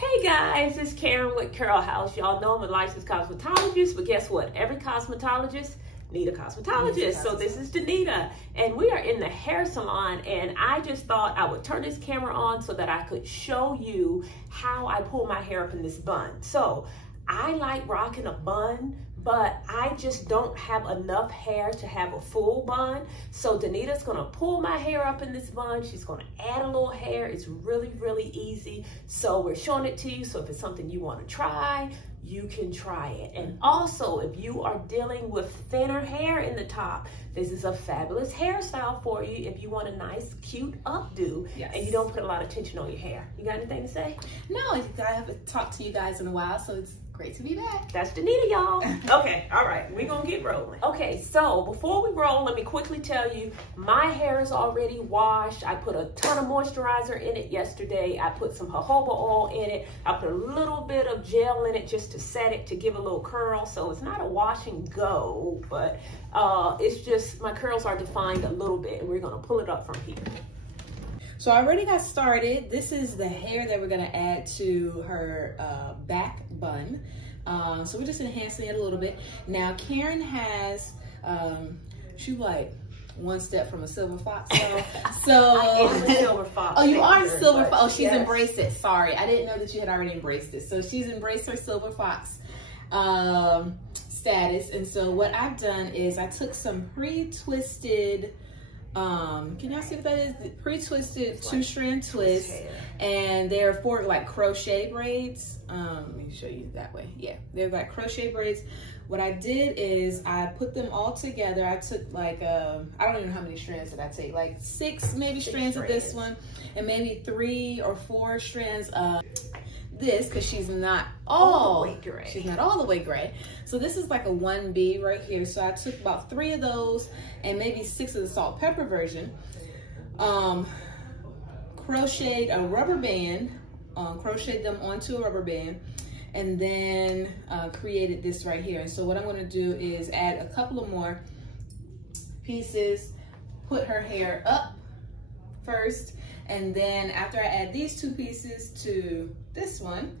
Hey guys, it's Karen with Curl House. Y'all know I'm a licensed cosmetologist, but guess what? Every cosmetologist need a cosmetologist. So this is Danita, and we are in the hair salon, and I just thought I would turn this camera on so that I could show you how I pull my hair up in this bun. So I like rocking a bun, but I just don't have enough hair to have a full bun. So Danita's gonna pull my hair up in this bun. She's gonna add a little hair. It's really, really easy. So we're showing it to you. So if it's something you wanna try, you can try it. And also, if you are dealing with thinner hair in the top, this is a fabulous hairstyle for you if you want a nice, cute updo, and you don't put a lot of tension on your hair. You got anything to say? No, I haven't talked to you guys in a while, so it's great to be back. That's Danita, y'all. Okay, all right, we're gonna get rolling. Okay, so before we roll, let me quickly tell you, my hair is already washed. I put a ton of moisturizer in it yesterday. I put some jojoba oil in it. I put a little bit of gel in it just to set it, to give a little curl. So it's not a wash and go, but it's just, my curls are defined a little bit, and we're gonna pull it up from here. So I already got started. This is the hair that we're gonna add to her back bun. So we're just enhancing it a little bit. Now Karen has, she's like one step from a silver fox. So I am a silver fox. Oh, you are a silver fox. Oh, she's embraced it. Sorry, I didn't know that you had already embraced it. So she's embraced her silver fox status. And so what I've done is I took some pre-twisted, can y'all see what that is? The pre-twisted two-strand twist, and they're for like crochet braids. Let me show you that way. Yeah, they're like crochet braids. What I did is I put them all together. I took like I don't even know how many strands did I take, like six strands of this one, and maybe 3 or 4 strands of this, because she's not all the way gray. She's not all the way gray. So this is like a 1B right here. So I took about 3 of those and maybe 6 of the salt pepper version. Crocheted a rubber band, crocheted them onto a rubber band, and then created this right here. And so what I'm gonna do is add a couple of more pieces, put her hair up first, and then after I add these 2 pieces to this one,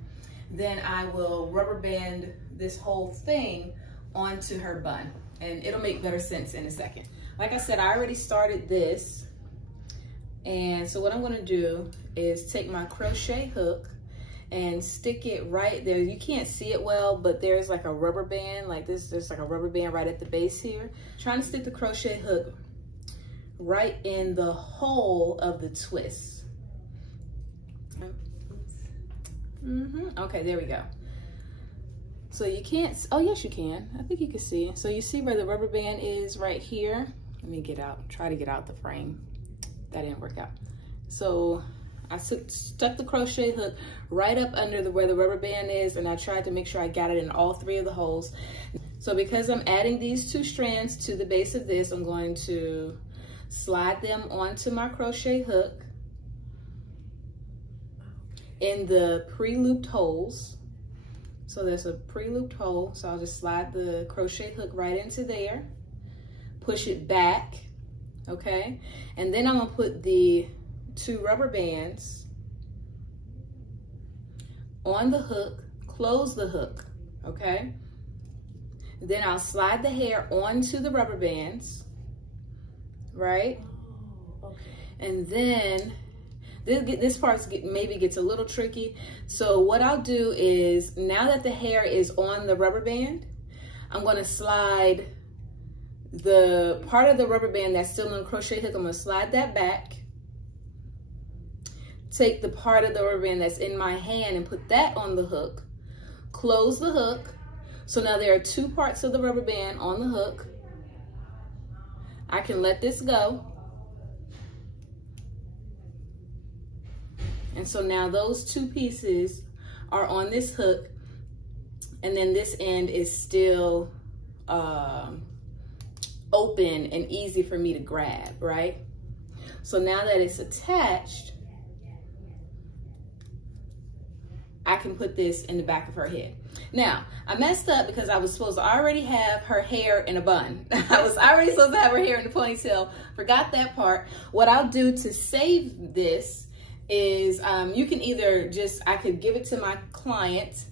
then I will rubber band this whole thing onto her bun, and it'll make better sense in a second. Like I said, I already started this, and so what I'm gonna do is take my crochet hook and stick it right there. You can't see it well, but there's like a rubber band like this. There's like a rubber band right at the base here. Trying to stick the crochet hook right in the hole of the twist. Okay, there we go. So you can't, oh yes you can. I think you can see. So you see where the rubber band is right here. Let me get out, try to get out the frame. That didn't work out. So I stuck the crochet hook right up under where the rubber band is, and I tried to make sure I got it in all 3 of the holes. So because I'm adding these 2 strands to the base of this, I'm going to slide them onto my crochet hook in the pre-looped holes. So there's a pre-looped hole, so I'll just slide the crochet hook right into there, push it back, okay? And then I'm gonna put the 2 rubber bands on the hook, close the hook, okay? Then I'll slide the hair onto the rubber bands, right? And then this part maybe gets a little tricky. So what I'll do is, now that the hair is on the rubber band, I'm gonna slide the part of the rubber band that's still on the crochet hook, I'm gonna slide that back, take the part of the rubber band that's in my hand and put that on the hook, close the hook. So now there are 2 parts of the rubber band on the hook. I can let this go. And so now those 2 pieces are on this hook, and then this end is still open and easy for me to grab, right? So now that it's attached, I can put this in the back of her head. Now, I messed up because I was supposed to already have her hair in a bun. I was already supposed to have her hair in a ponytail, forgot that part. What I'll do to save this is you can either I could give it to my client,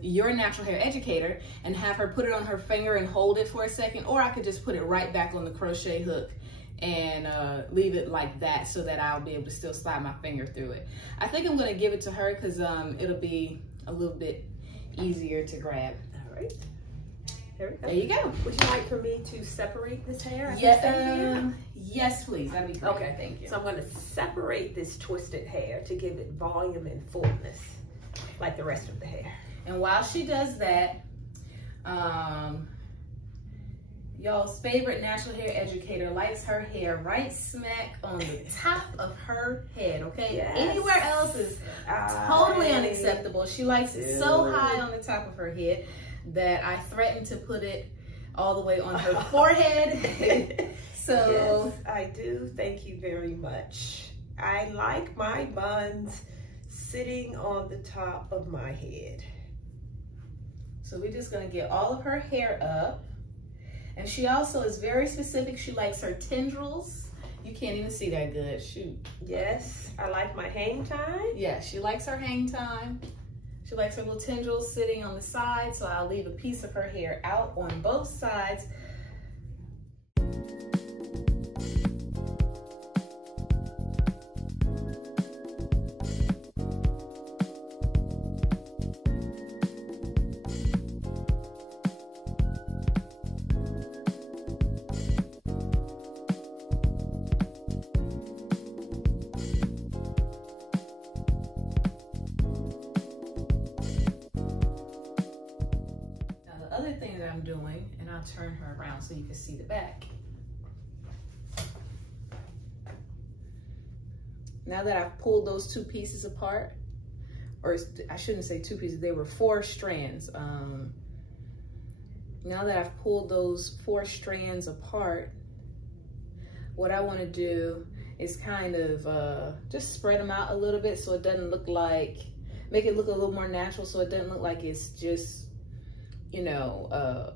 you're a natural hair educator, and have her put it on her finger and hold it for a second, or I could just put it right back on the crochet hook and leave it like that so that I'll be able to still slide my finger through it. I think I'm going to give it to her because it'll be a little bit easier to grab. All right. There we go. There you go. Would you like for me to separate this hair? Yes, please. That'd be great. Okay, thank you. So I'm going to separate this twisted hair to give it volume and fullness, like the rest of the hair. And while she does that, y'all's favorite natural hair educator likes her hair right smack on the top of her head, okay? Yes. Anywhere else is totally unacceptable. She likes it so high on the top of her head that I threatened to put it all the way on her forehead. So yes, I do. Thank you very much. I like my buns sitting on the top of my head. So we're just gonna get all of her hair up. And she also is very specific. She likes her tendrils. You can't even see that good, shoot. Yes, I like my hang time. Yeah, she likes her hang time. She likes her little tendrils sitting on the side, so I'll leave a piece of her hair out on both sides. I'm doing, and I'll turn her around so you can see the back. Now that I've pulled those two pieces apart, or I shouldn't say two pieces, they were 4 strands. Now that I've pulled those 4 strands apart, what I want to do is kind of just spread them out a little bit so it doesn't look like, make it look a little more natural so it doesn't look like it's just, you know,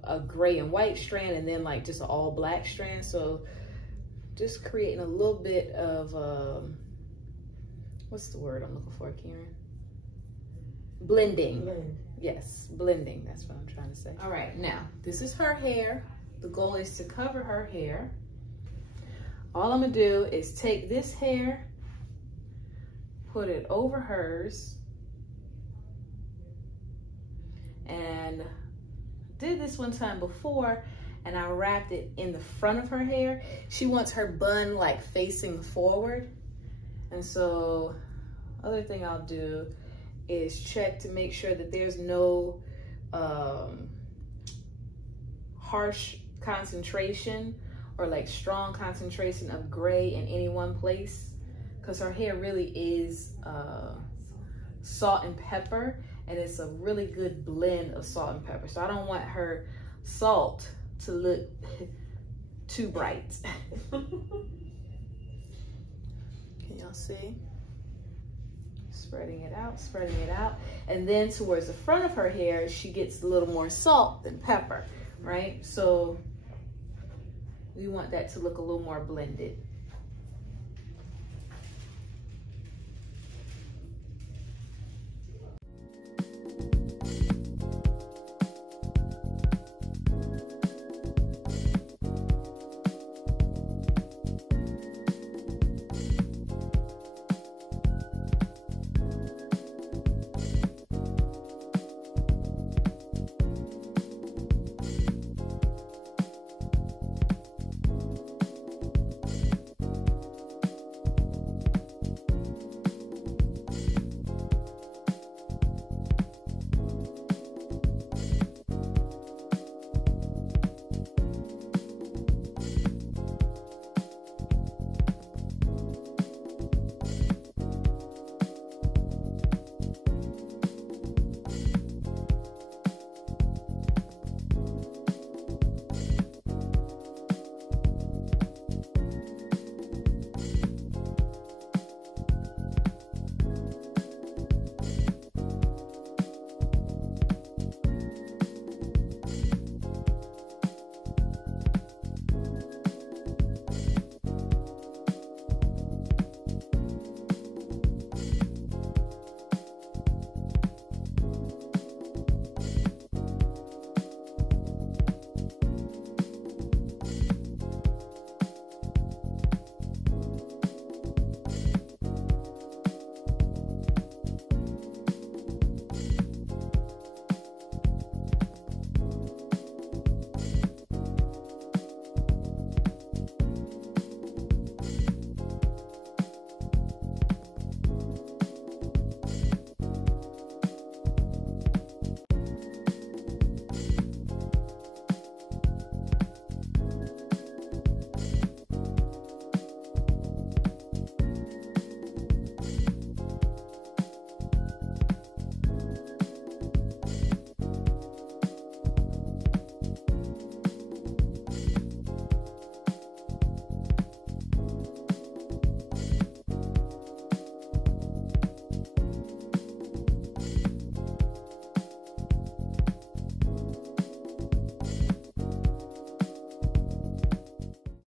a gray and white strand and then like just an all black strand. So just creating a little bit of, what's the word I'm looking for, Karen? Blending. Yes, blending, that's what I'm trying to say. All right, now, this is her hair. The goal is to cover her hair. All I'm gonna do is take this hair, put it over hers, and did this one time before, and I wrapped it in the front of her hair. She wants her bun like facing forward. And so other thing I'll do is check to make sure that there's no harsh concentration or like strong concentration of gray in any one place, because her hair really is salt and pepper, and it's a really good blend of salt and pepper. So I don't want her salt to look too bright. Can y'all see? Spreading it out. And then towards the front of her hair, she gets a little more salt than pepper, right? So we want that to look a little more blended.